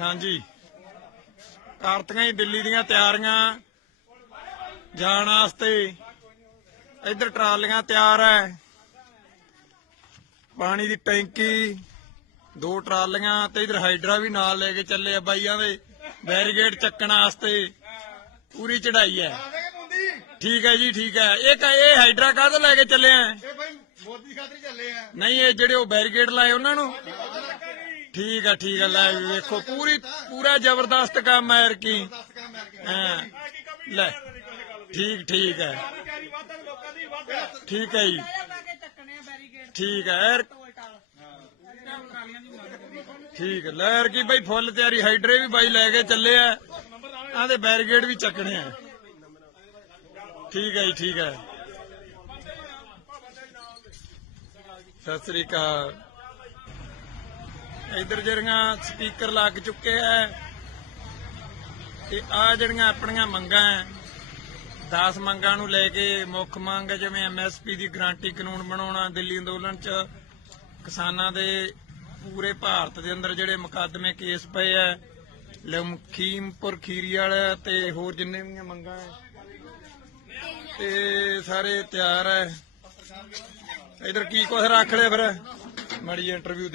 ਹਾਂਜੀ। ਕਾਰਤੀਆਂ ਹੀ ਦਿੱਲੀ ਦੀਆਂ ਤਿਆਰੀਆਂ। ਜਾਣ ਵਾਸਤੇ ਇੱਧਰ ਟਰਾਲੀਆਂ ਤਿਆਰ ਹੈ ਪਾਣੀ ਦੀ ਟੈਂਕੀ ਦੋ ਟਰਾਲੀਆਂ ਤੇ ਇਧਰ ਹਾਈਡਰਾ ਵੀ ਨਾਲ ਲੈ ਕੇ ਚੱਲੇ ਆ ਬਾਈਆਂ ਦੇ ਬੈਰੀਗੇਡ ਚੱਕਣ ਵਾਸਤੇ। ਪੂਰੀ ਚੜਾਈ ਹੈ ਠੀਕ ਹੈ ਜੀ ਠੀਕ ਹੈ ਇਹ ਕ- ਇਹ ਹਾਈਡਰਾ ਕਾਹਦੋਂ ਲੈ ਕੇ ਚੱਲੇ ਆ ਇਹ ਭਾਈ ਮੋਦੀ ਖਾਤਰ ਚੱਲੇ ਆ। ਨਹੀਂ ਇਹ ਜਿਹੜੇ ਉਹ ਬੈਰੀਗੇਡ ਲਾਏ ਉਹਨਾਂ ਨੂੰ? ਠੀਕ ਆ ਠੀਕ ਆ, ਲੈ ਵੀ ਵੇਖੋ, ਪੂਰੀ ਪੂਰਾ ਜ਼ਬਰਦਸਤ ਕੰਮ ਹੈ ਕੀ। ਹਾਂ। ਲੈ, ਠੀਕ ਠੀਕ ਹੈ ਠੀਕ ਹੈ ਜੀ। ਠੀਕ ਹੈ ਯਾਰ। ਠੀਕ ਹੈ ਲਹਿਰ ਕੀ ਬਈ, ਫੁੱਲ ਤਿਆਰੀ, ਹਾਈਡਰੇ ਵੀ ਬਾਈ ਲੈ ਕੇ ਚੱਲੇ ਆ। ਆਂਦੇ ਬੈਰੀਗੇਡ ਵੀ ਚੱਕਣੇ ਆ। ਠੀਕ ਹੈ ਜੀ, ਠੀਕ ਹੈ ਸਤਿ ਸ੍ਰੀ ਅਕਾਲ। ਇਧਰ ਜਿਹੜੀਆਂ ਸਪੀਕਰ ਲੱਗ ਚੁੱਕੇ ਆ ਤੇ ਆ ਜਿਹੜੀਆਂ ਆਪਣੀਆਂ ਮੰਗਾਂ ਹੈ 10 ਮੰਗਾਂ ਨੂੰ ਲੈ ਕੇ ਮੁੱਖ ਮੰਗ ਜਿਵੇਂ ਐਮਐਸਪੀ ਦੀ ਗਾਰੰਟੀ ਕਾਨੂੰਨ ਬਣਾਉਣਾ, ਦਿੱਲੀ ਅੰਦੋਲਨ 'ਚ ਕਿਸਾਨਾਂ ਦੇ ਪੂਰੇ ਭਾਰਤ ਦੇ ਅੰਦਰ ਜਿਹੜੇ ਮੁਕੱਦਮੇ ਕੇਸ ਪਏ ਆ ਲਖੀਮਪੁਰ ਖੀਰੀ ਵਾਲਾ ਤੇ ਹੋਰ ਜਿੰਨੇ ਵੀ ਮੰਗਾਂ ਹੈ ਤੇ ਸਾਰੇ ਤਿਆਰ ਹੈ ਇਧਰ ਕੀ ਕੁਛ ਰੱਖ ਲਿਆ ਫਿਰ? ਮਾੜੀ ਇੰਟਰਵਿਊ